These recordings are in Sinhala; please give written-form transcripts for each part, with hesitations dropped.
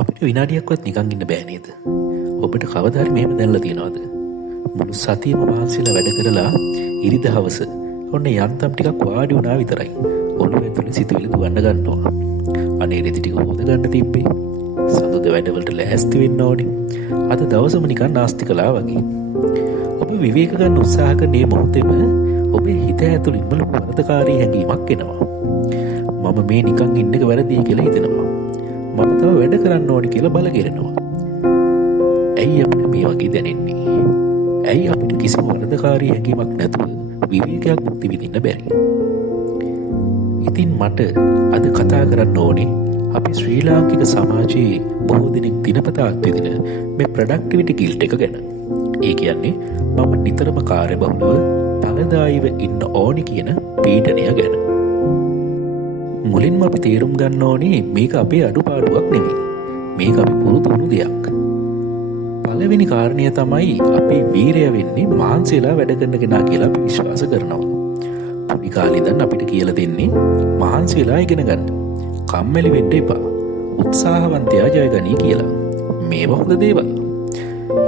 අපිට විනාඩියක්වත් නිකන් ඉන්න බෑ නේද? ඔබට කවදා හරි මෙහෙම දැනලා තියෙනවද? මුළු සතියම මහන්සිලා වැඩ කරලා ඉරිදහවස ඔන්න යන්තම් ටිකක් වාඩි වුණා විතරයි. ඔළුව ඇතුලේ සිතුවිලි දුවන්න ගන්නවා. අනේ රෙදි ටික හොද ගන්න තිබ්බේ. සඳුද වැඩවලට ලෑස්ති වෙන්න ඕනේ. අද දවසම නිකන් නාස්ති කළා වගේ. ඔබ විවේක ගන්න උත්සාහ කරන මේ මොහොතේම ඔබේ හිත ඇතුලින්ම ලොකු වරදකාරී හැඟීමක් එනවා. මම මේ නිකන් ඉන්න එක වැරදි කියලා හිතෙනවා. මම තව වැඩ කරන්න ඕනි කියලා බල ගෙරනවා. ඇයි අපිට මේ වගේ දැනෙන්නේ? ඇයි අපිට කිසිම වරදකාරී හැඟීමක් නැතුව විවේකයක් මුක්ති විඳින්න බැරි? ඉතින් මට අද කතා කරන්න ඕනේ අපි ශ්‍රී ලාංකික සමාජයේ බොහෝ දෙනෙක් දිනපතා අත්විඳින මේ ප්‍රොඩක්ටිවිටි ගිල්ට් එක ගැන. ඒ කියන්නේ මම නිතරම කාර්යබහුලව ඵලදායීව ඉන්න ඕනි කියන පීඩනය ගැන. මුලින්ම අපි තේරුම් ගන්න ඕනේ මේක අපේ අඩුපාඩුවක් නෙමෙයි. මේක අපි පුරුදු වුණු දෙයක්. පළවෙනි කාරණය තමයි අපේ වීරය වෙන්නේ මහන්සියලා වැඩ කරන කෙනා කියලා අපි විශ්වාස කරනවා. පොඩි කාලේ ඉඳන් අපිට කියලා දෙන්නේ මහන්සි වෙලා ඉගෙන ගන්න. කම්මැලි වෙන්න එපා. උත්සාහවන්තයා ජය ගනී කියලා. මේවා හොඳ දේවල්.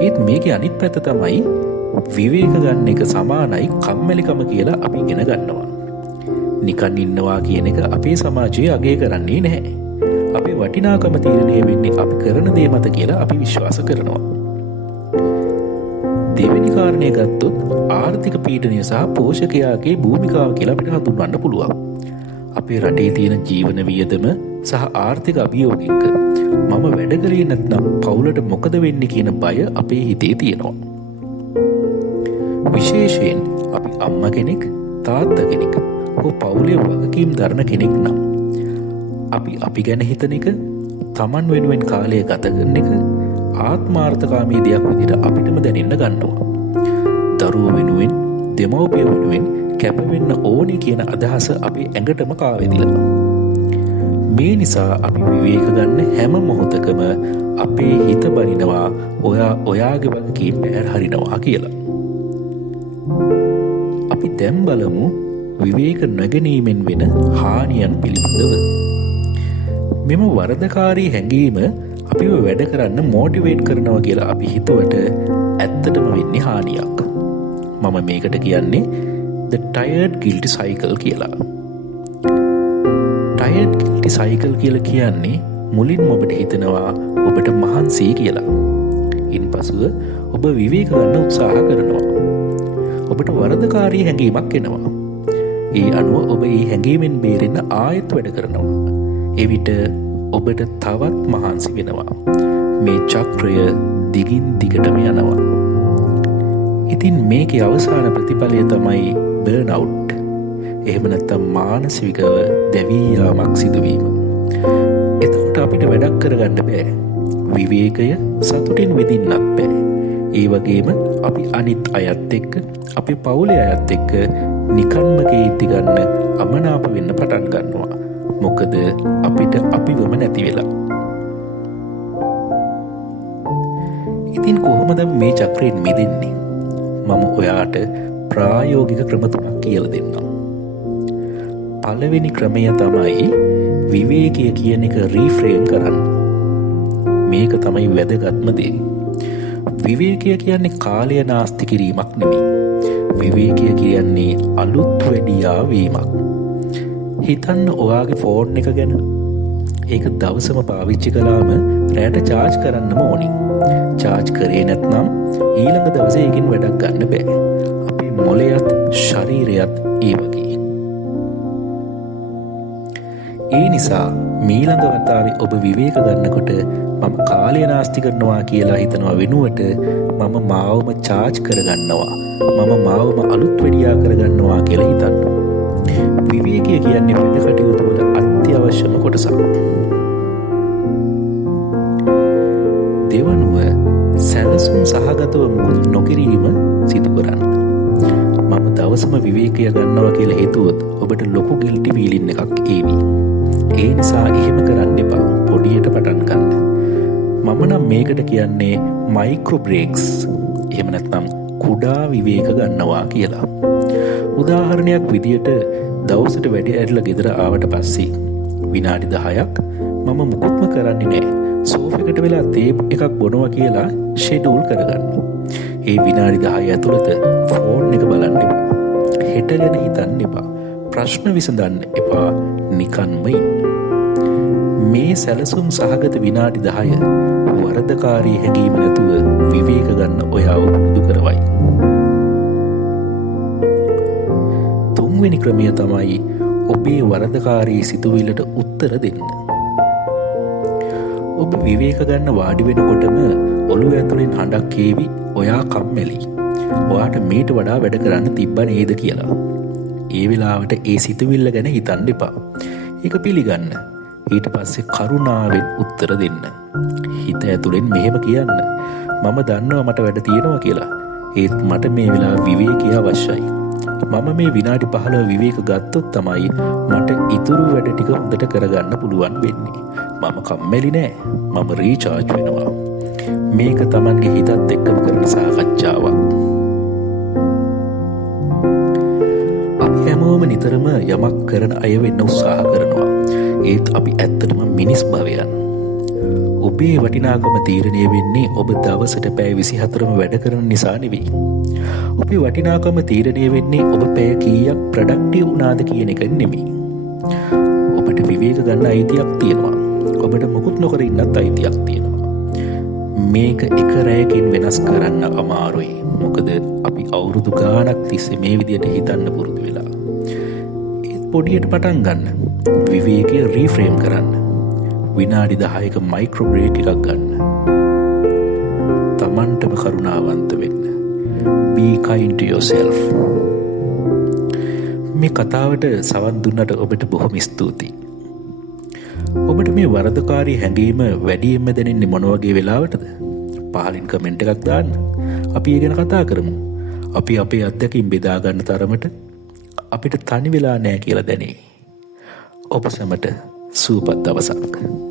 ඒත් මේකේ අනිත් පැත්ත තමයි විවේක ගන්න එක සමානයි කම්මැලිකම කියලා අපි ඉගෙන ගන්නවා. නිකන් ඉන්නවා කියන එක අපේ සමාජයේ අගය කරන්නේ නැහැ. අපේ වටිනාකම තීරණය වෙන්නේ අපි කරන දේ මත කියලා අපි විශ්වාස කරනවා. දෙවෙනි කාරණය ගත්තොත් ආර්ථික පීඩනය සහ පෝෂකයාගේ භූමිකාව කියලා අපිට හඳුන්වන්න පුළුවන්. අපේ රටේ තියෙන ජීවන වියදම සහ ආර්ථික අභියෝගයක මම වැඩ කරේ නැත්නම් පවුලට මොකද වෙන්නේ කියන බය අපේ හිතේ තියෙනවා. විශේෂයෙන් අපි අම්මා කෙනෙක්, තාත්තා කෙනෙක් හෝ පවුලේ වගකීම් දරන කෙනෙක් නම් අපි ගැන හිතන එක, Taman වෙනුවෙන් කාලය ගත කරන එක ආත්මාර්ථකාමී දෙයක් විදිහට අපිටම දැනෙන්න ගන්නවා. දරුවෝ වෙනුවෙන්, දෙමව්පිය වෙනුවෙන් කැප වෙන්න ඕනේ කියන අදහස අපේ ඇඟටම කාවැදිලා. මේ නිසා අපි විවේක ගන්න හැම මොහොතකම අපේ හිත බනිනවා ඔයාගේ වගකීම් බැහැර හරිනවා කියලා. අපි දැන් බලමු විවේක නොගැනීමෙන් වෙන හානියන් පිළිබඳව. මෙම වරදකාරී හැඟීම අපිව වැඩ කරන්න මෝටිවේට් කරනවා කියලා අපි හිතුවට ඇත්තටම වෙන්නේ හානියක්. මම මේකට කියන්නේ the tired guilty cycle කියලා. tired guilty cycle කියලා කියන්නේ මුලින්ම ඔබට හිතෙනවා ඔබට මහන්සි කියලා. ඉන්පසුව ඔබ විවේක ගන්න උත්සාහ කරනවා. ඔබට වරදකාරී හැඟීමක් එනවා. ඒ අනුව ඔබ ඒ හැඟීමෙන් බේරෙන්න ආයෙත් වැඩ කරනවා. එවිට ඔබට තවත් මහන්සි වෙනවා. මේ චක්‍රය දිගින් දිගටම යනවා. ඉතින් මේකේ අවසාන ප්‍රතිඵලය තමයි බර්න් අවුට්. එහෙම නැත්නම් මානසිකව දැවී යාමක් සිදුවීම. එතකොට අපිට වැඩක් කරගන්න බෑ. විවේකය සතුටින් විඳින්නත් බෑ. ඒ වගේම අපි අනිත් අයත් එක්ක, අපේ පවුලේ අයත් එක්ක නිකන්ම කේන්ති ගන්න අමනාප වෙන්න පටන් ගන්නවා. මොකද අපිට අපිවම නැති වෙලා. ඉතින් කොහොමද මේ චක්‍රයෙන් මිදෙන්නේ? මම ඔයාට ප්‍රායෝගික ක්‍රම තුනක් කියලා දෙන්නම්. පළවෙනි ක්‍රමය තමයි විවේකය කියන එක රීෆ්‍රේම් කරන්න. මේක තමයි වැදගත්ම දේ. විවේකය කියන්නේ කාලය නාස්ති කිරීමක් නෙමෙයි. විවේකය කියන්නේ අලුත් වැඩියා වීමක්. හිතන්න ඔයාගේ ෆෝන් එක ගැන. ඒක දවසම පාවිච්චි කළාම රැට චාර්ජ් කරන්නම ඕනි. චාර්ජ් කරේ නැත්නම් ඊළඟ දවසේ ඒකෙන් වැඩක් ගන්න බෑ. අපේ මොළයත් ශරීරයත් ඒ වගේ. ඒ නිසා ඊළඟ වතාවේ ඔබ විවේක ගන්නකොට මම කාලය නාස්ති කරනවා කියලා හිතනවා වෙනුවට මම මාවම චාර්ජ් කරගන්නවා. මම මාවම අලුත් වැඩියා කරගන්නවා කියලා හිතන්න. විවේකය කියන්නේ වැඩ කටයුතු වල අත්‍යවශ්‍යම කොටසක්. දෙවනුව සැලසුම් සහගතව මුකුත් නොකිරීම සිදු කරන්න. මම දවසම විවේකය ගන්නවා කියලා හිතුවොත් ඔබට ලොකු ගිල්ටි ෆීලින් එකක් ඒවි. ඒ නිසා එහෙම කරන්න එපා. පොඩියට පටන් ගන්න. මම නම් මේකට කියන්නේ මයික්‍රෝ බ්‍රේක්ස්. එහෙම නැත්නම් කුඩා විවේක ගන්නවා කියලා. උදාහරණයක් විදියට දවසට වැඩ ඇරලා ගෙදර ආවට පස්සේ විනාඩි 10ක් මම මුකුත්ම කරන්නේ නැහැ. සෝෆෙකට වෙලා තේප් එකක් බොනවා කියලා ෂෙඩියුල් කරගන්න. ඒ විනාඩි 10 ඇතුළත ෆෝන් එක බලන්න එපා. හෙට ගැන හිතන්න එපා. ප්‍රශ්න විසඳන්න එපා. නිකන්ම ඉන්න. මේ සැලසුම් සහගත විනාඩි 10 වරදකාරී හැඟීම නැතුව විවේක ගන්න ඔයාව පුරුදු කරවයි. තුන්වෙනි ක්‍රමය තමයි ඔබේ වරදකාරී සිතුවිල්ලට උත්තර දෙන්න. ඔබ විවේක ගන්න වාඩි වෙනකොටම ඔළුව ඇතුලෙන් හඬක් ඒවි ඔයා කම්මැලි. ඔයාට මේට වඩා වැඩ කරන්න තිබ්බ නේද කියලා. ඒ වෙලාවට ඒ සිතුවිල්ල ගැන හිතන්න එපා. ඒක පිළිගන්න. ඊට පස්සේ කරුණාවෙන් උත්තර දෙන්න. හිත ඇතුලෙන් මෙහෙම කියන්න. මම දන්නවා මට වැඩ තියෙනවා කියලා. ඒත් මට මේ වෙලාව විවේකී අවශ්‍යයි. මම මේ විනාඩි 15 විවේක ගත්තොත් තමයි මට ඉතුරු වැඩ ටික හොඳට කරගන්න පුළුවන් වෙන්නේ. මම කම්මැලි නෑ. මම රීචාර්ජ් වෙනවා. මේක Tamanගේ හිතත් එක්කම කරන සාකච්ඡාවක්. අපි හැමෝම නිතරම යමක් කරන අය වෙන්න උත්සාහ කරනවා. ඒත් අපි ඇත්තටම මිනිස් භවයන්. ඔබේ වටිනාකම තීරණය වෙන්නේ ඔබ දවසට පැය 24ම වැඩ කරන නිසා නෙවෙයි. ඔබේ වටිනාකම තීරණය වෙන්නේ ඔබ පැය කීයක් ප්‍රොඩක්ටිව් වුණාද කියන එක නෙමෙයි. ඔබට විවේක ගන්න අයිතියක් තියෙනවා. ඔබට මුකුත් නොකර ඉන්නත් අයිතියක් තියෙනවා. මේක එක රැයකින් වෙනස් කරන්න අමාරුයි. මොකද අපි අවුරුදු ගාණක් තිස්සේ මේ විදියට හිතන්න පුරුදු වෙලා. ඒත් පොඩියට පටන් ගන්න. විවේකය රීෆ්‍රේම් කරන්න. විනාඩි 10ක මයික්‍රෝ බ්‍රේක් එකක් ගන්න. Tamanටම කරුණාවන්ත වෙන්න. Be kind to yourself. මේ කතාවට සවන් දුන්නට ඔබට බොහොම ස්තුතියි. ඔබට මේ වරදකාරී හැඟීම වැඩියෙන්ම දැනෙන්නේ මොන වගේ වෙලාවටද? පහලින් කමෙන්ට් එකක් දාන්න. අපි ඒ ගැන කතා කරමු. අපි අපේ අත්දැකීම් බෙදා ගන්න තරමට අපිට තනි වෙලා නැහැ කියලා දැනේ. ඔබ සැමට සුවපත් දවසක්.